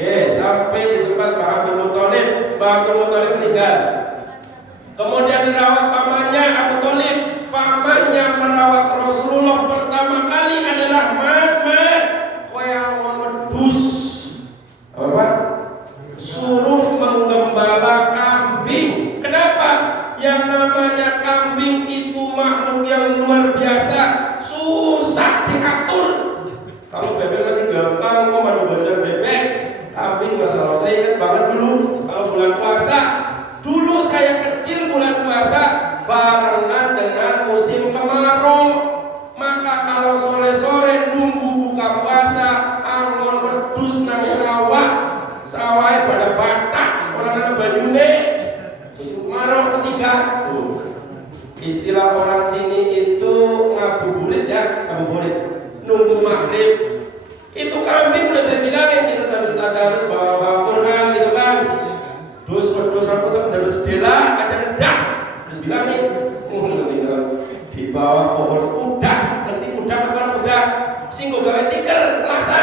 Oke, sampai di tempat Pak Abdul Muthalib meninggal. Kemudian dirawat pamannya Abu Thalib. Pamannya merawat Rasulullah pertama kali adalah mat koyang wedhus. Apa? Suruh menggembala kambing. Kenapa? Yang namanya kambing itu makhluk yang luar biasa, susah diatur. Kalau bebek masih gampang, kok madu belajar bebek. Kambing masalah. Saya ingat banget dulu kalau bulan puasa. Dulu saya kecil bulan puasa barengan dengan musim kemarau. Maka kalau sore-sore nunggu buka puasa, angon wedhus nang sawah pada batak, orang ada banyune. Musim kemarau ketiga. Istilah orang sini itu ngabuburit ya, ngabuburit. Nunggu maghrib. Itu kambing udah saya bilangin kita sambil tadarus bawa Quran gitu kan. Dus aku tuh terus dela aja ngedak. Terus bilangin, di bawah pohon udah, nanti udah apa udah. Singgo gawe tiker, rasa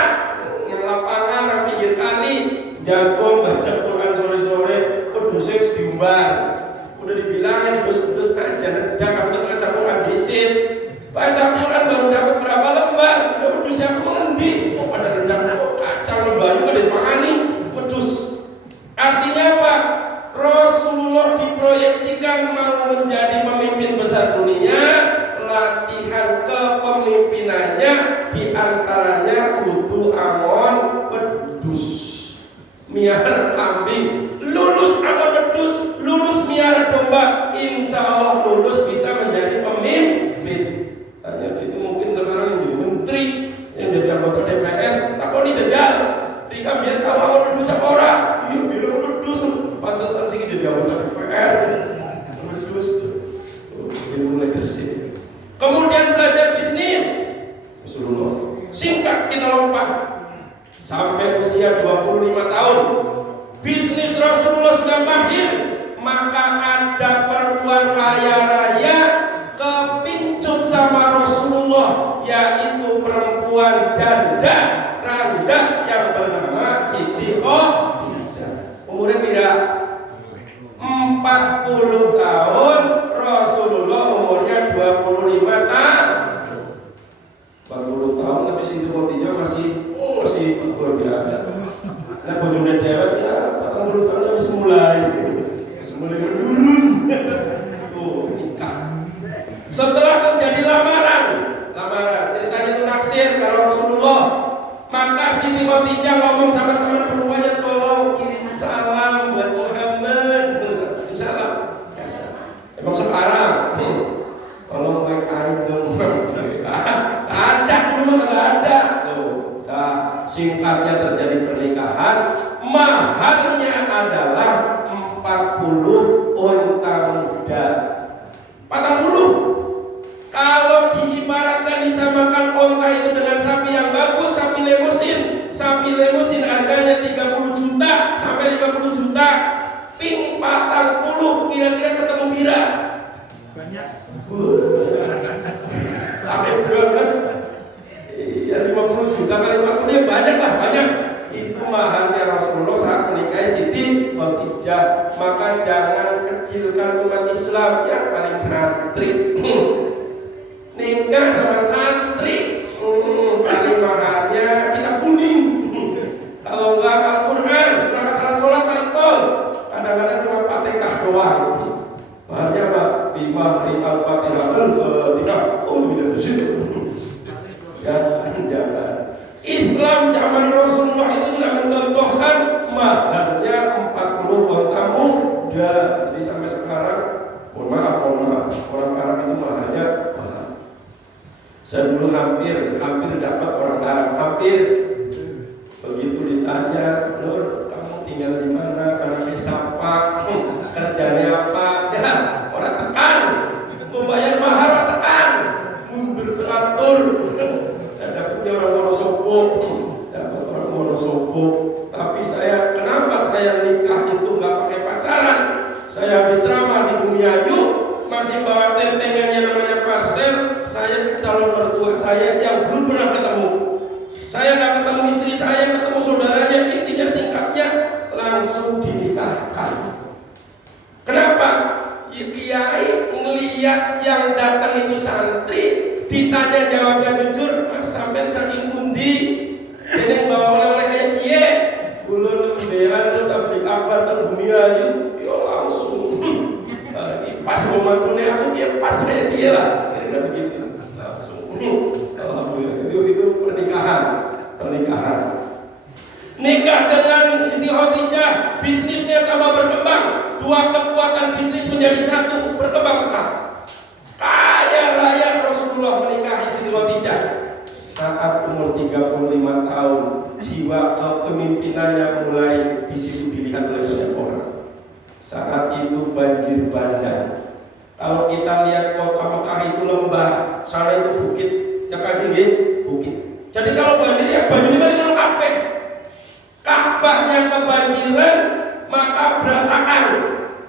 yang lapangan nang pinggir kali, jago baca Quran sore-sore, dosnya harus diumbar. Udah dibilangin dus aja ngedak, kamu tuh baca Quran disit. Baca Quran baru dapat berapa lembar, udah wedhus yang ngendi. Oh pada rendang, kacang lembar pada dipahami wedhus. Artinya apa? Rasulullah diproyeksikan mau menjadi pemimpin besar dunia. Latihan kepemimpinannya diantaranya kudu angon wedhus, miara kambing, lulus angon wedhus, lulus miara domba, insya Allah lulus bisa menjadi pemimpin. Hanya itu mungkin sekarang yang jadi menteri, yang jadi anggota DPR, takoni jajal. Rika biar tahu angon wedhus apa orang. Iya bilang wedhus, pantasan sih jadi anggota DPR. Wedhus, ilmu leadership. Kemudian belajar bisnis. Rasulullah. Singkat kita lompat sampai usia 25 tahun. Bisnis Rasulullah sudah mahir. Maka ada perempuan kaya raya kepincut sama Rasulullah, yaitu perempuan janda randa yang bernama Siti Khadijah. Umurnya pira? 40 tahun. Rasulullah umurnya 25 tahun. 40 tahun tapi Siti Khadijah masih luar biasa. Nah bojone dhewek ya 40 tahun wis mulai menurun. Tuh nikah. Setelah terjadi lamaran ceritanya itu naksir kalau Rasulullah. Maka Siti Khadijah ngomong sama teman perempuannya, tolong kirim salam buat Muhammad. Salam. Emang sekarang kalau WA itu ada dulu nggak ada. Tuh, singkatnya terjadi pernikahan. Maharnya adalah 40 unta muda. 40. Kalau diibaratkan disamakan unta itu dengan sapi yang bagus, sapi lemusin. Sapi lemusin harganya 30 juta sampai 50 juta. Ping 40 kira-kira ketemu pira? Banyak. Banget. Iya 50 juta kali 40 ya banyak lah, banyak. Itu mahalnya Rasulullah saat menikahi Siti Khadijah. Maka jangan kecilkan umat Islam ya, paling santri. Nikah sama santri, paling mahalnya kita kuning. Kalau enggak Al-Quran, alat sholat paling pol. Kadang-kadang cuma Fatihah doang. Mahalnya apa? Bimahri Al-Fatihah Al-Fatihah. Oh tidak di situ. Jangan. Islam zaman Rasulullah itu sudah mencontohkan mahalnya 40 unta muda. Jadi sampai sekarang, mohon maaf, orang Arab itu mahalnya mahal. Saya dulu hampir dapat orang Arab, hampir. Begitu ditanya, Nur, kamu tinggal di mana? Anaknya siapa? Kerjanya apa? Ya, orang tekan. Mau bayar mahar tekan. Mundur teratur. Saya dapatnya orang Wonosobo. Tapi kenapa saya nikah itu nggak pakai pacaran? Saya habis ceramah di Bumiayu, masih bawa tentengannya namanya parcel. Saya calon mertua saya yang belum pernah ketemu. Saya nggak ketemu istri saya, ketemu saudaranya. Intinya singkatnya langsung dinikahkan. Kenapa? lihat yang datang itu santri, ditanya jawabnya jujur, Mas sampean saking pundi? Jadi bawa oleh-oleh kayak kiye, ulun lembean lu tablik akbar dan bumi ayu, yo langsung. Pas memantune aku kiye pas kayak kiye lah, kira-kira begitu. Langsung. Alhamdulillah itu pernikahan. Nikah dengan Siti Khadijah, bisnisnya tambah berkembang. Dua kekuatan bisnis menjadi satu, berkembang pesat. Kaya raya Rasulullah menikahi Siti Khadijah. Saat umur 35 tahun, jiwa kepemimpinannya mulai di situ dilihat oleh banyak orang. Saat itu banjir bandang. Kalau kita lihat kota Mekah itu lembah, sana itu bukit, ya kan bukit. Jadi kalau banjir ya banjir ini kan kabeh. Ka'bahnya kebanjiran, maka berantakan.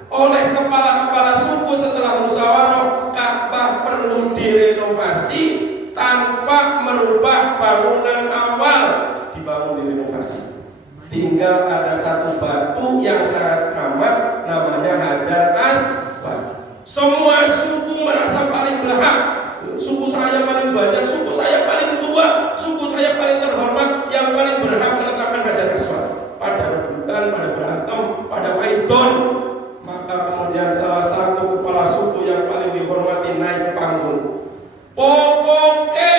Oleh kepala-kepala suku setelah musyawarah, Ka'bah perlu direnovasi tanpa merubah bangunan awal, dibangun direnovasi. Tinggal ada satu batu yang sangat keramat, namanya Hajar Aswad. Semua suku merasa paling berhak. Suku saya paling banyak, suku saya paling tua, suku saya paling terhormat, yang paling berhak meletakkan Hajar Aswad. Pada rebutan, pada berantem, pada paidon. Maka kemudian salah satu kepala suku yang paling dihormati naik ke panggung. Pokoknya,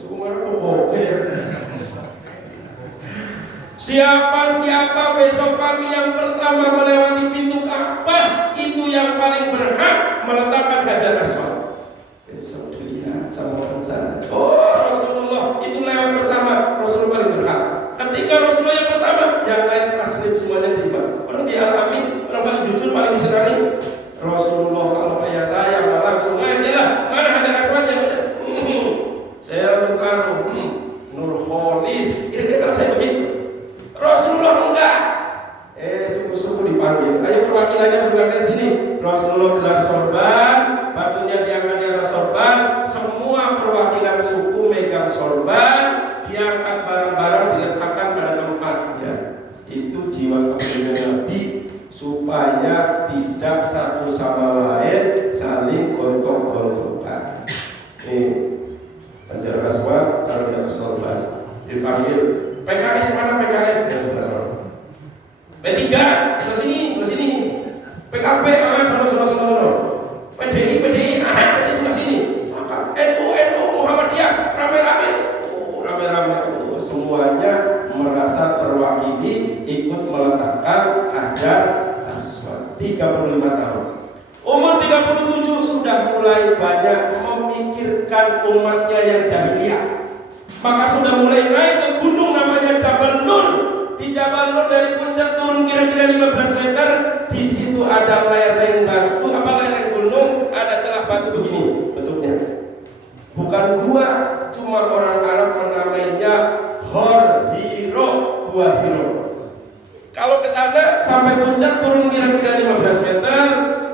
suku mana pokoknya? Siapa besok pagi yang pertama melewati pintu Ka'bah, itu yang paling berhak meletakkan Hajar Aswad. Besok dilihat sama orang sana. Oh, Rasulullah itu lewat pertama, Rasulullah paling berhak. Ketika Rasulullah yang pertama, yang lain taslim semuanya terima. Orang dialami, orang paling jujur, paling disenangi. Rasulullah kalau kayak saya langsung aja lah. Mana Hajar Aswad yang ada? Saya langsung taruh Nurholis. Kira-kira kalau saya begitu. Rasulullah enggak. Suku-suku dipanggil. Ayo perwakilannya berangkat sini. Rasulullah gelar sorban, batunya diangkat di atas sorban. Semua perwakilan suku megang sorban, diangkat barang-barang diletakkan pada tempatnya. Itu jiwa kepemimpinan Nabi, supaya tidak satu sama lain saling gontok-gontokan. Hajar Aswad taruh di atas sorban, dipanggil. PKS mana PKS? Ya sebelah sana. P3 sebelah sini. PKB sana. PDI sebelah sini. Maka NU Muhammadiyah rame-rame. Semuanya merasa terwakili, ikut meletakkan Hajar Aswad. 35 tahun. Umur 37 sudah mulai banyak memikirkan umatnya yang jahiliyah. Maka sudah mulai naik ke gunung namanya Jabal Nur. Di Jabal Nur dari puncak turun kira-kira 15 meter. Di situ ada lereng batu, lereng gunung, ada celah batu begini bentuknya. Bukan gua, cuma orang Arab menamainya Hor Hiro, gua Hiro. Kalau ke sana sampai puncak turun kira-kira 15 meter,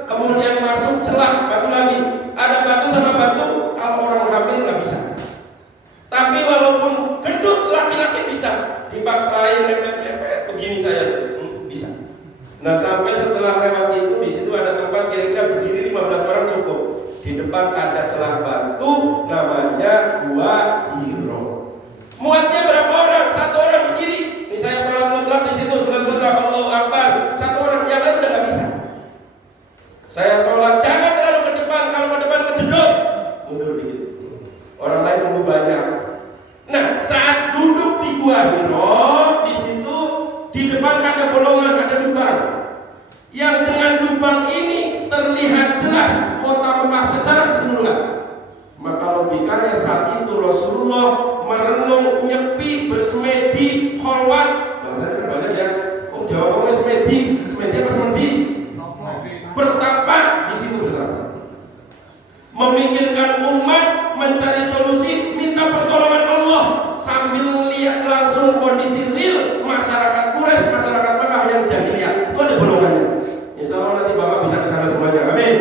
kemudian masuk celah batu lagi. Ada batu sama batu, kalau orang hamil nggak bisa. Tapi walaupun gendut laki-laki bisa dipaksain mepet-mepet begini saya bisa. Nah sampai setelah lewat itu di situ ada tempat kira-kira berdiri 15 orang cukup. Di depan ada celah batu namanya Gua Hiro. Muatnya berapa orang? Satu orang berdiri. Ini saya sholat mutlak di situ, sholat mutlak Allahu Akbar. Satu orang yang lain udah nggak bisa. Saya sholat jangan terlalu ke depan, kalau ke depan kejedot, mundur dikit. Orang lain nunggu banyak. Nah, saat duduk di Gua Hiro, di situ di depan ada bolongan, ada lubang. Yang dengan lubang ini terlihat jelas kota Mekah secara keseluruhan. Maka logikanya saat itu Rasulullah merenung, nyepi, bersemedi, kholwat. Bahasanya kan banyak ya. Oh, jawabannya semedi apa semedi? Bertapa di situ bertapa. Memikirkan umat, mencari solusi, minta pertolongan Allah sambil melihat langsung kondisi real masyarakat Quraisy, masyarakat Mekah yang jahiliyah. Itu ada bolongannya. Insya Allah nanti Bapak bisa ke sana semuanya. Amin.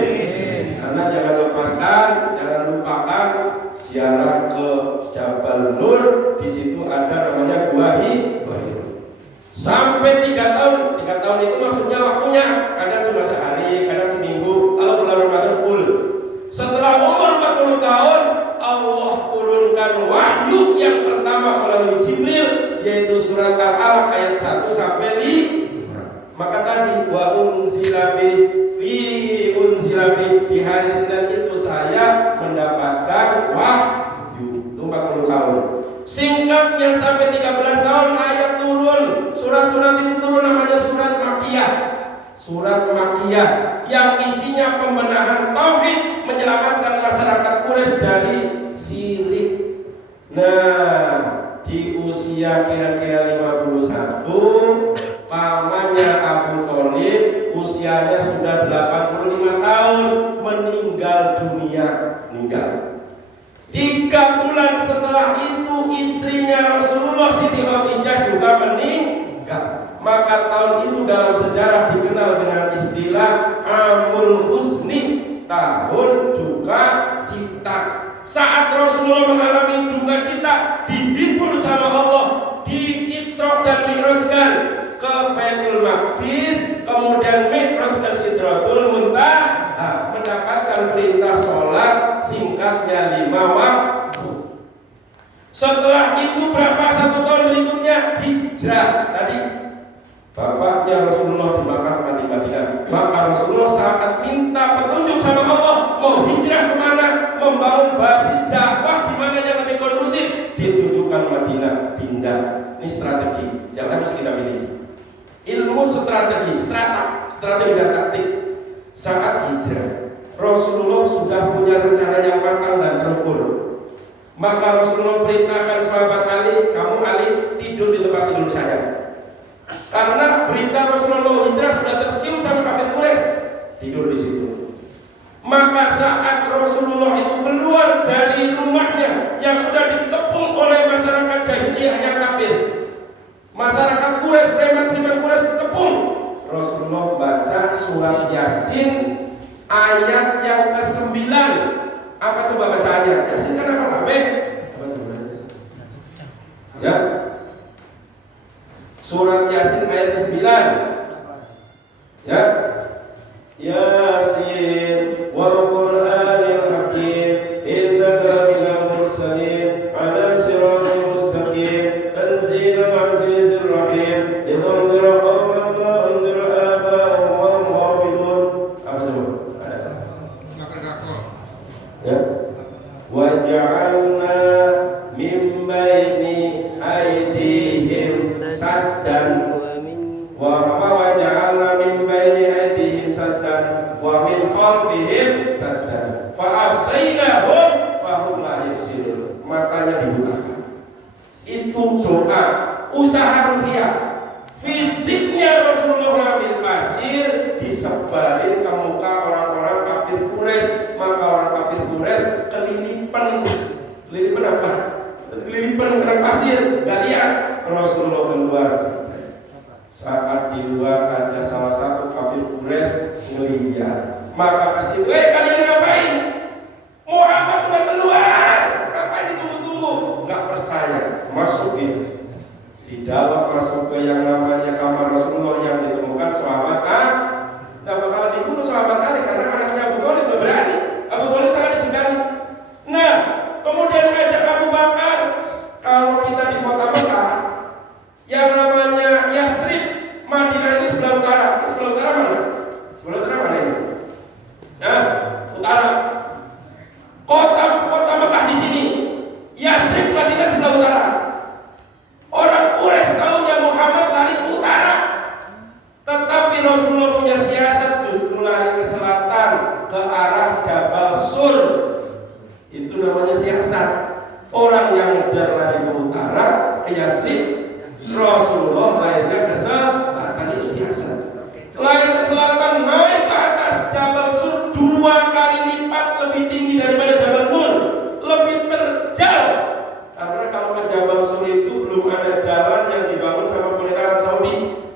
Karena jangan lepaskan, jangan lupakan ziarah ke Jabal Nur. Di situ ada namanya Gua Hiro. Sampai 3 tahun. 3 tahun itu maksudnya waktunya. Kadang cuma sehari, kadang seminggu. Kalau bulan Ramadan full. hari Senin itu saya mendapatkan wahyu. Itu 40 tahun. Singkatnya sampai 13 tahun ayat turun. Surat-surat itu turun namanya surat Makkiyah. Surat Makkiyah yang isinya pembenahan tauhid, menyelamatkan masyarakat Quraisy dari syirik. Nah, di usia kira-kira 51, pamannya Abu Thalib usianya sudah 85 tahun meninggal dunia. 3 bulan setelah itu istrinya Rasulullah Siti Khadijah juga meninggal. Maka tahun itu dalam sejarah dikenal dengan istilah Amul Husni, tahun duka cita. Saat Rasulullah mengalami duka cita, dihibur sama Allah, di Isra dan Mi'rajkan ke Baitul Maqdis, kemudian Mi'raj ke Sidratul Muntaha, mendapatkan perintah sholat, singkatnya 5 waktu. Setelah itu berapa? 1 tahun berikutnya hijrah. Tadi bapaknya Rasulullah dimakamkan di Madinah. Maka Rasulullah saat minta petunjuk sama Allah, mau hijrah kemana, membangun basis dakwah di mana yang lebih kondusif, ditujukan Madinah, pindah. Ini strategi yang harus kita miliki. Ilmu strategi dan taktik. Saat hijrah, Rasulullah sudah punya rencana yang matang dan terukur. Maka Rasulullah perintahkan sahabat Ali, kamu Ali tidur di tempat tidur saya. Karena berita Rasulullah hijrah sudah tercium sama kafir Quraisy, tidur di situ. Maka saat Rasulullah itu keluar dari rumahnya yang sudah dikepung oleh masyarakat jahiliyah yang kafir, masyarakat Quraisy, preman-preman Quraisy kepung, Rasulullah baca surat Yasin ayat yang ke-9. Apa coba bacaannya? Yasin kan apa? Apa coba? Ya. Surat Yasin ayat ke-9. Ya. Yasin wal Qur'anil Hakim innaka minal mursalin ala siratal mustaqim tanzilul azizir rahim lidhunzira qauman ma unzira aba'uhum wa hum ghafilun. Apa coba? Ya. Wa ja'alna min baini aydihim saddan wa ja'alna min baini aydihim saddan wa min khalfihim saddan fa absaynahum fa hum la yubsirun. Matanya dibutakan. Itu doa, usaha ruhiyah. Fisiknya Rasulullah ngambil pasir, disebarin ke muka orang-orang kafir Quraisy. Maka orang kafir Quraisy kelilipan apa? Kelilipan kena pasir, gak lihat. Rasulullah keluar. Saat di luar ada salah satu kafir Quraisy ngelihat, maka kasih, kalian ngapain? Muhammad udah keluar, ngapain ditunggu-tunggu? Nggak percaya, masuk itu. Di dalam masuk ke yang namanya kamar Rasulullah yang ditemukan sahabat nggak bakalan dibunuh sahabat Ali karena anaknya Abu Thalib udah berani. Abu Thalib sangat disegani. Nah, kemudian ngajak Abu Bakar. Kalau kita di kota Mekah, yang namanya Yasrib, Madinah itu sebelah utara. Ini sebelah utara mana? Sebelah utara mana ini? Utara. Kota Mekah di sini. Yasrib, Madinah sebelah utara. Orang Quraisy tahunya Muhammad lari ke utara. Tetapi Rasulullah punya siasat justru lari ke selatan, ke arah Jabal Sur. Itu namanya siasat. Orang yang ngejar lari ke utara, ke Yasrib, Rasulullah larinya ke selatan. Itu siasat. Lari ke selatan, naik ke atas Jabal Sur 2 kali lipat lebih tinggi daripada Jabal Nur, lebih terjal. Karena kalau ke Jabal Sur itu belum ada jalan yang dibangun sama pemerintah Arab Saudi.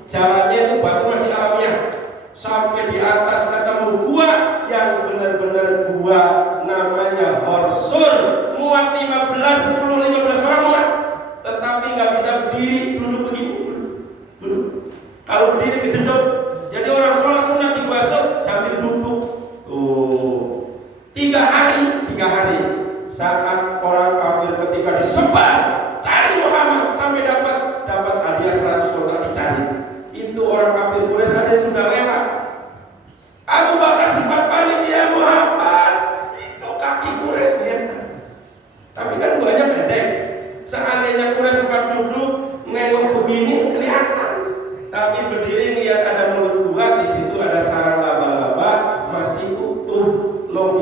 Jalannya itu batu masih alamiah. Sampai di atas ketemu gua yang benar-benar gua, namanya Horsur, muat 15 orang muat. Tetapi nggak bisa berdiri, duduk begini, duduk. Kalau berdiri kejedot. Jadi orang sholat sunat di gua Sur sambil duduk. 3 hari saat orang kafir ketika disebar cari Muhammad sampai dapat hadiah 100 orang dicari. Itu orang kafir Quraisy ada yang sudah lewat. Abu Bakar sempat panik, ya Muhammad,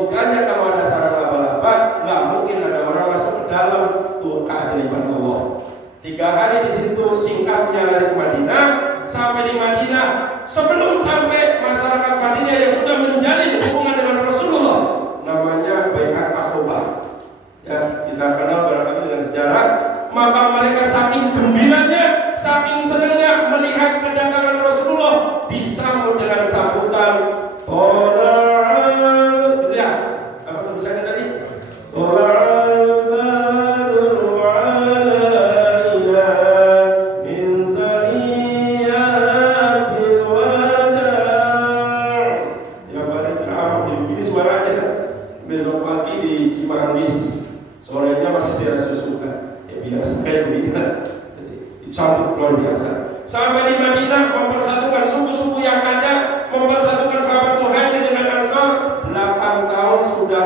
Logikanya kalau ada sarang laba-laba, nggak mungkin ada orang masuk ke dalam. Tuh keajaiban Allah. 3 hari di situ, singkatnya lari ke Madinah. Sampai di Madinah, sebelum sampai masyarakat Madinah yang sudah menjalin hubungan dengan Rasulullah, namanya Bai'at Aqabah. Ya, kita kenal barangkali dengan sejarah. Maka mereka saking gembiranya, saking senangnya melihat kedatangan Rasulullah, disambut dengan sambutan Tolal, gitu ya? Apa tulisannya tadi? Tolal badru alaina min saniyatil wada'. Ya, balik ceramah ini suaranya. Besok pagi di Cimanggis, sorenya masih dirasusukan. Ya biasa kayak begini kan. Disambut luar biasa. Sampai di Madinah mempersatukan suku-suku yang ada, mempersatukan sahabat Muhajir dengan Ansar. 8 tahun sudah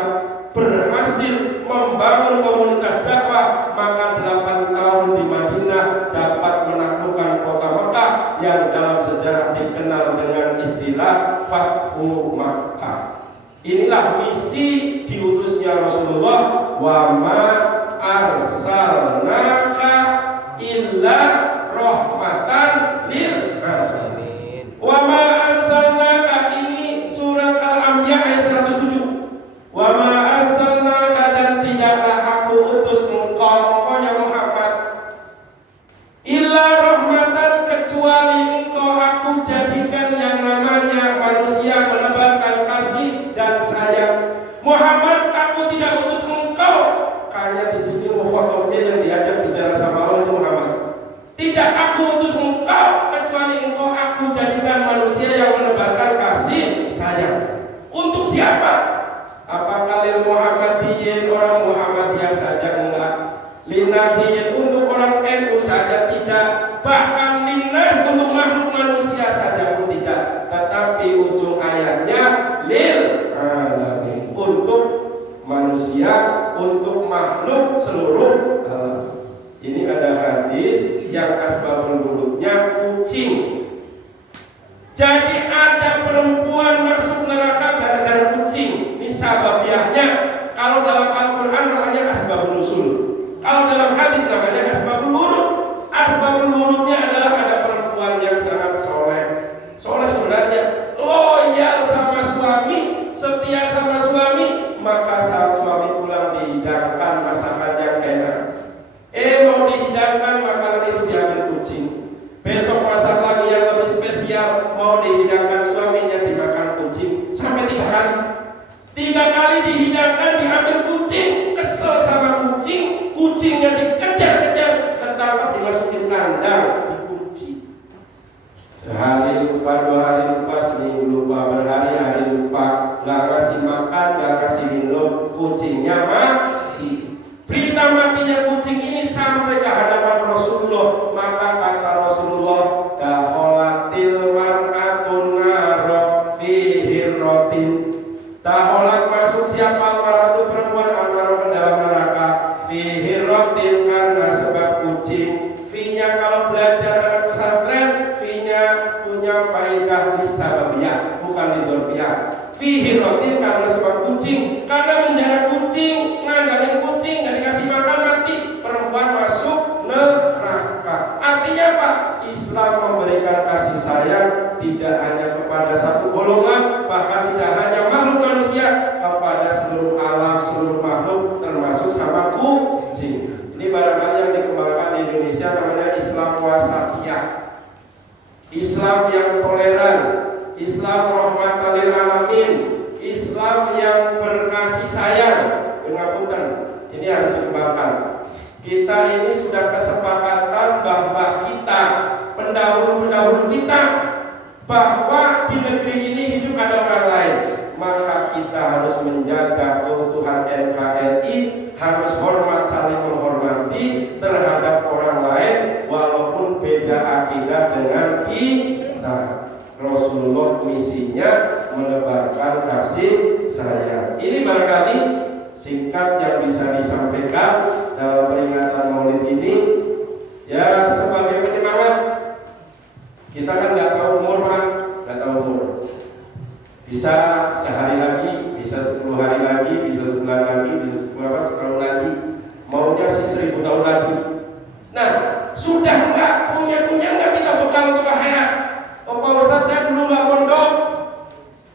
berhasil membangun komunitas dakwah. Maka 8 tahun di Madinah dapat menaklukkan kota Mekah yang dalam sejarah dikenal dengan istilah Fathu Makkah. Inilah misi diutusnya Rasulullah. Wa ma arsalnaka illa rahmatan lil alamin. Wa ma arsalnaka, ini surat Al-Anbiya ayat 107. Wa ma arsalnaka, dan tidaklah aku utus engkau, pokoknya Muhammad, illa rahmatan, kecuali engkau aku jadikan yang namanya manusia menebarkan kasih dan sayang. Muhammad, aku tidak utus engkau. Kayaknya di sini mukhatabnya yang diajak bicara sama Allah itu Muhammad. Tidak aku utus engkau, kecuali engkau aku jadikan manusia yang menebarkan kasih sayang. Untuk siapa? Apakah lil Muhammadiyin, orang Muhammadiyah saja? Enggak. Linadiyin, untuk orang NU saja tidak. Bahkan linnas, untuk makhluk manusia saja pun tidak. Tetapi ujung ayatnya lil alamin, untuk manusia, untuk makhluk seluruh alam. Ini ada hadis yang asbabul wurudnya kucing. Jadi ada perempuan masuk neraka gara-gara kucing. Ini sababiahnya. Kalau dalam Al-Quran namanya asbabun nusul. Kalau dalam hadis namanya asbabul wurud. Asbabul wurudnya adalah ada perempuan yang sangat soleh. Soleh sebenarnya loyal sama suami, setia sama suami. Maka saat suami pulang dihidangkan masakan yang enak. Mau dihidangkan makanan itu diambil kucing. Besok masak lagi yang lebih spesial, mau dihidangkan suaminya dimakan kucing. Sampai 3 kali. 3 kali dihidangkan diambil kucing. Kesel sama kucing, kucingnya dikejar-kejar, ketangkap dimasukin kandang, dikunci. Sehari lupa, 2 hari lupa, seminggu lupa, berhari-hari lupa, gak kasih makan, gak kasih minum, kucingnya mati. Berita matinya kucing ini sampai ke hadapan Rasulullah. Maka kata Rasulullah, daholatil mar'atun naro fihi rotin. Daholat, masuk siapa maratu, perempuan amaro ke dalam neraka, fihi rotin, karena sebab kucing. Fi-nya kalau belajar dalam pesantren, fi-nya punya faedah lisababiyah, bukan lidorfiyah. Fihi rotin, karena sebab kucing. Karena menjara kucing, ngandalin kucing, gak dikasih makan mati, perempuan masuk neraka. Artinya apa? Islam memberikan kasih sayang tidak hanya kepada satu golongan, bahkan tidak hanya makhluk manusia, kepada seluruh alam, seluruh makhluk, termasuk sama kucing. Ini barangkali yang dikembangkan di Indonesia namanya Islam wasatiyah, Islam yang toleran, Islam rahmatan lil alamin, Islam yang berkasih sayang. Pengapunten, ini harus dikembangkan. Kita ini sudah kesepakatan bahwa kita, pendahulu-pendahulu kita, bahwa di negeri ini hidup ada orang lain. Maka kita harus menjaga keutuhan NKRI, harus hormat, saling menghormati terhadap orang lain walaupun beda akidah dengan kita. Rasulullah misinya menebarkan kasih sayang. Ini barangkali singkat yang bisa disampaikan dalam peringatan Maulid ini. Ya, sebagai penyemangat. Kita kan nggak tahu umur, Pak, nggak tahu umur. Bisa sehari lagi, bisa bisa 10 hari lagi, bisa sebulan lagi, bisa setahun lagi, maunya sih 1000 tahun lagi. Nah, sudah enggak punya enggak kita bekal untuk akhirat? Oh Pak Ustadz, saya dulu enggak pondok,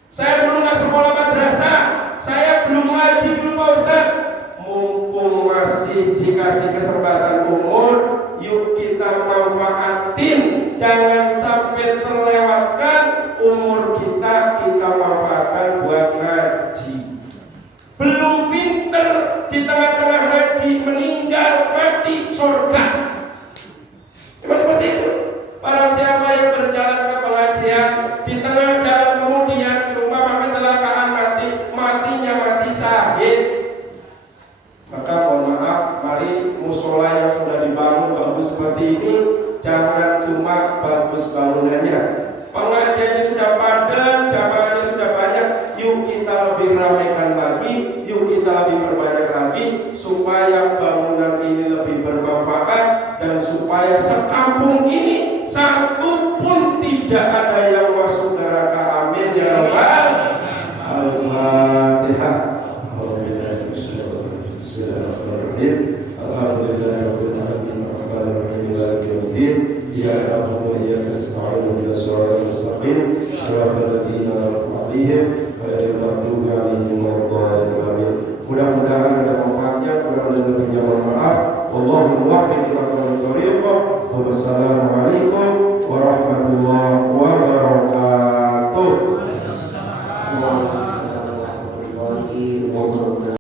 saya dulu enggak sekolah madrasah, saya belum ngaji dulu Pak Ustadz. Mumpung masih dikasih kesempatan umur, yuk kita manfaatin, jangan sampai terlewatkan umur kita manfaatkan buat ngaji. Belum pinter, di tengah-tengah ngaji meninggal, mati, surga. Cuma seperti itu. Barang siapa yang berjalan ke pengajian, di tengah jalan kemudian seumpama kecelakaan matinya mati syahid, maka mohon maaf, mari musola yang sudah dibangun bagus seperti ini, jangan cuma bagus bangunannya, pengajiannya sudah padat, jamaahnya sudah banyak, yuk kita lebih ramaikan lagi, yuk kita lebih perbanyak lagi, supaya bangunan ini lebih bermanfaat dan supaya sekampung ini satu pun tidak ada yang masuk neraka. Amin ya rabbal Al-Fatihah. Bismillahirrahmanirrahim. Alhamdulillahirabbil alamin arrahmanirrahim maliki yaumiddin. Iyyaka na'budu wa iyyaka nasta'in ihdinas siratal mustaqim. Shiratal ladzina an'amta 'alaihim ghairil maghdubi 'alaihim